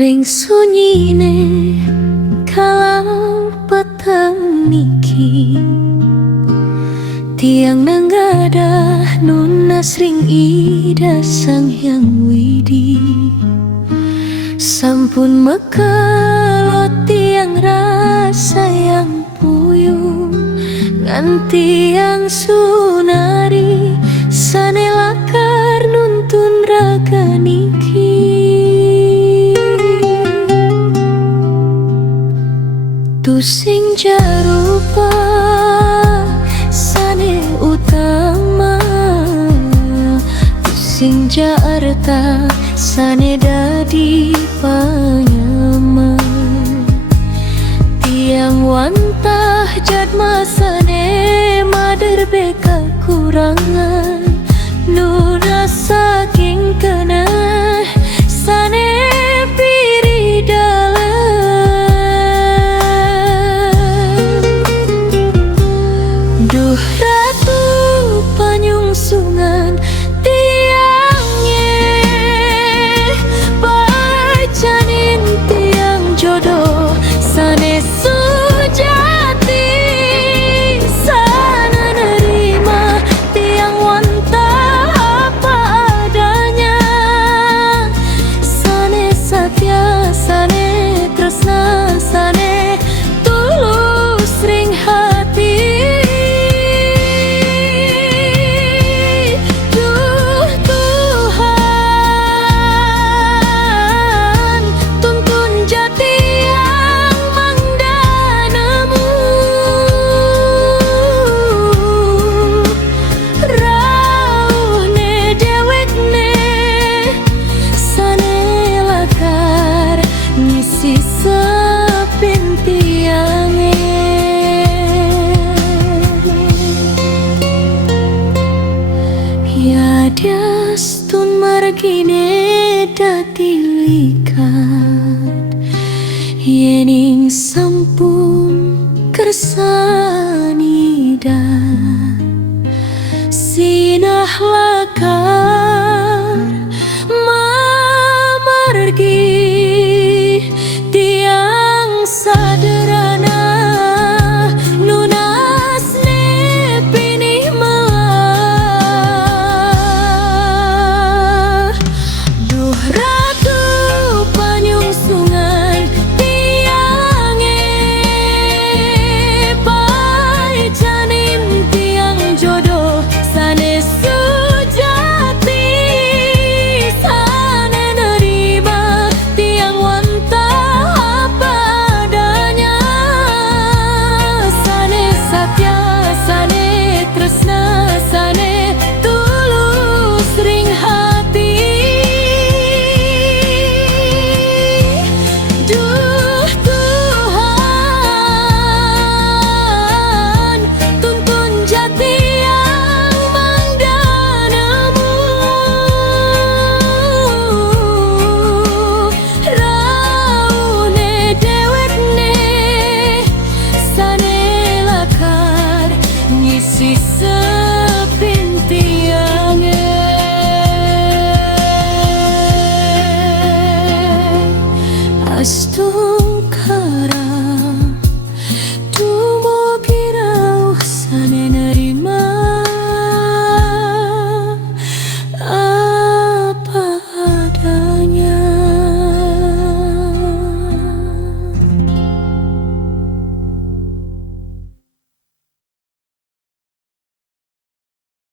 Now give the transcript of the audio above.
Ring sunyine kalau petang niki tiang nanggadah nunas ring ida sang hyang widi sampun mekelot tiang rasa yang puyuh nganti yang sunari sanelakar nuntun raga niki tusing jarupa sane utama tusing jarta sane dadi panyama tiang wantah jadma sane mader beka kurangan nuna saking kena sane piri duh ratu panyungsungan tiangnya pacanin tiang jodoh sane sujati sana nerima tiang wantah apa adanya sane satya sane tresna sane tulus ring hati. Yadias tun margine